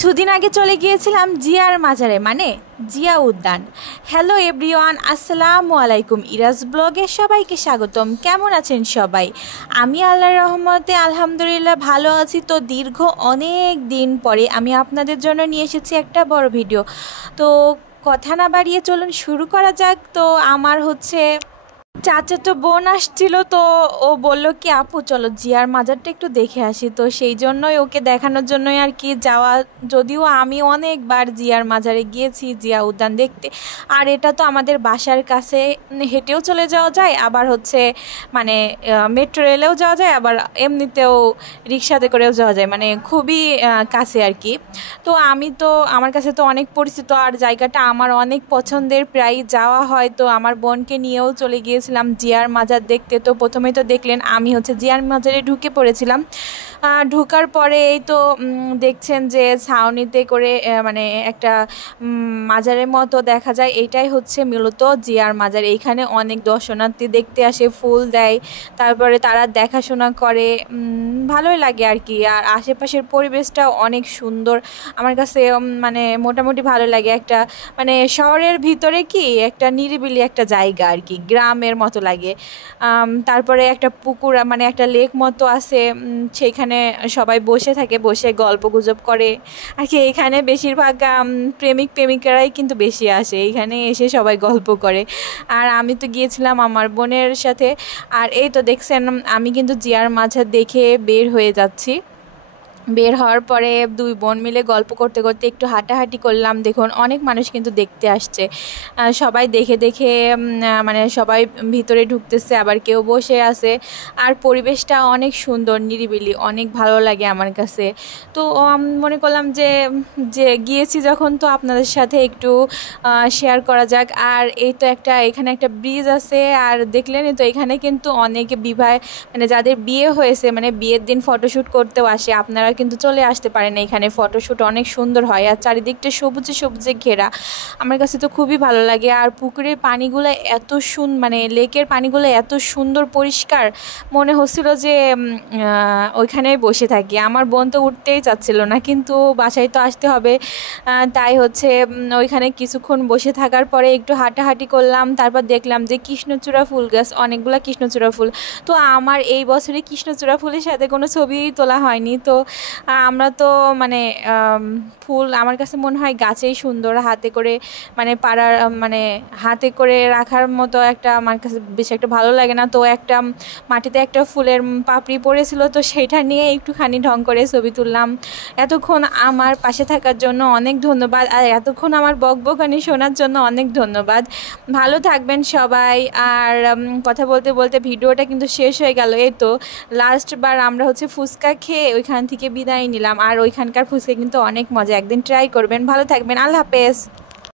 কিছুদিন আগে চলে গিয়েছিলাম জিয়ার মাজারে, মানে জিয়া উদ্যান। হ্যালো এভরিওয়ান, আসসালামু আলাইকুম। ইরাজ ব্লগে সবাইকে স্বাগতম। কেমন আছেন সবাই? আমি আল্লাহর রহমতে আলহামদুলিল্লাহ ভালো আছি। তো দীর্ঘ অনেক দিন পরে আমি আপনাদের জন্য নিয়ে এসেছি একটা বড় ভিডিও। তো কথা না বাড়িয়ে চলুন শুরু করা যাক। তো আমার চাচাতো বোন আসছিল, তো ও বলল কি আপু চলো জিয়ার মাজারটা একটু দেখে আসি। তো সেই জন্যই ওকে দেখানোর জন্যই আর কি যাওয়া। যদিও আমি অনেকবার জিয়ার মাজারে গিয়েছি, জিয়া উদ্যান দেখতে। আর এটা তো আমাদের বাসার কাছে, হেঁটেও চলে যাওয়া যায়, আবার মানে মেট্রো রেলেও যাওয়া যায়, আবার এমনিতেও রিক্সাতে করেও যাওয়া যায়, মানে খুবই কাছে আর কি। তো আমার কাছে তো অনেক পরিচিত, আর জায়গাটা আমার অনেক পছন্দের, প্রায় যাওয়া হয়। তো আমার বোনকে নিয়েও চলে গিয়েছিলাম জিয়ার মাজার দেখতে। তো প্রথমেই তো দেখলেন আমি জিয়ার মাজারে ঢুকে পড়েছিলাম। ঢোকার পরে এই তো দেখছেন যে ছাউনিতে করে মানে একটা মাজারের মতো দেখা যায়। এইটাই মূলত জিয়ার মাজার। এইখানে অনেক দর্শনার্থী দেখতে আসে, ফুল দেয়, তারপরে তারা দেখাশোনা করে, ভালোই লাগে আর কি। আর আশেপাশের পরিবেশটাও অনেক সুন্দর আমার কাছে, মানে মোটামুটি ভালো লাগে। একটা মানে শহরের ভিতরে কি একটা নিরিবিলি একটা জায়গা আর কি, গ্রামের মতো লাগে। তারপরে একটা পুকুর, মানে একটা লেক মতো আছে, সেইখানে সবাই বসে থাকে, বসে গল্প গুজব করে আর কি। এখানে বেশিরভাগ প্রেমিক প্রেমিকারাই কিন্তু বেশি আসে, এইখানে এসে সবাই গল্প করে। আর আমি তো গিয়েছিলাম আমার বোনের সাথে। আর এই তো দেখছেন আমি কিন্তু জিয়ার মাঝে দেখে বের হয়ে যাচ্ছি। বের হওয়ার পরে দুই বোন মিলে গল্প করতে করতে একটু হাঁটাহাঁটি করলাম। দেখুন অনেক মানুষ কিন্তু দেখতে আসছে, সবাই দেখে দেখে মানে সবাই ভিতরে ঢুকতেছে, আবার কেউ বসে আছে। আর পরিবেশটা অনেক সুন্দর, নিরিবিলি, অনেক ভালো লাগে আমার কাছে। তো মনে করলাম যে গিয়েছি যখন, তো আপনাদের সাথে একটু শেয়ার করা যাক। আর এই তো এখানে একটা ব্রিজ আছে, আর দেখলেনই তো এখানে কিন্তু অনেকে মানে যাদের বিয়ে হয়েছে, মানে বিয়ের দিন ফটোশ্যুট করতেও আসে। আপনারা কিন্তু চলে আসতে পারেন, এখানে ফটোশ্যুট অনেক সুন্দর হয়। আর চারিদিকটা সবুজে সবুজে ঘেরা, আমার কাছে তো খুবই ভালো লাগে। আর পুকুরের পানিগুলো এত মানে লেকের পানিগুলো এত সুন্দর পরিষ্কার, মনে হচ্ছিল যে ওইখানেই বসে থাকি। আমার বোন তো উঠতেই চাচ্ছিল না, কিন্তু বাসায় তো আসতে হবে, তাই ওইখানে কিছুক্ষণ বসে থাকার পরে একটু হাঁটাহাঁটি করলাম। তারপর দেখলাম যে কৃষ্ণচূড়া ফুল গাছ, অনেকগুলো কৃষ্ণচূড়া ফুল। তো আমার এই বছরে কৃষ্ণচূড়া ফুলের সাথে কোনো ছবি তোলা হয়নি। তো আমরা তো মানে ফুল আমার কাছে মনে হয় গাছেই সুন্দর, হাতে করে মানে মানে হাতে করে রাখার মতো একটা আমার কাছে বেশি একটা ভালো লাগে না। তো একটা মাটিতে একটা ফুলের পাপড়ি পড়েছিল, তো সেইটা নিয়ে একটুখানি ঢং করে ছবি তুললাম। এতক্ষণ আমার পাশে থাকার জন্য অনেক ধন্যবাদ, আর এতক্ষণ আমার বকবকানি শোনার জন্য অনেক ধন্যবাদ। ভালো থাকবেন সবাই। আর কথা বলতে বলতে ভিডিওটা কিন্তু শেষ হয়ে গেল। এই তো লাস্টবার আমরা ফুচকা খেয়ে ওইখান থেকে বিদায় নিলাম। আর ওইখানকার ফুচকা কিন্তু অনেক মজা, একদিন ট্রাই করবেন। ভালো থাকবেন, আল্লাহ হাফেজ।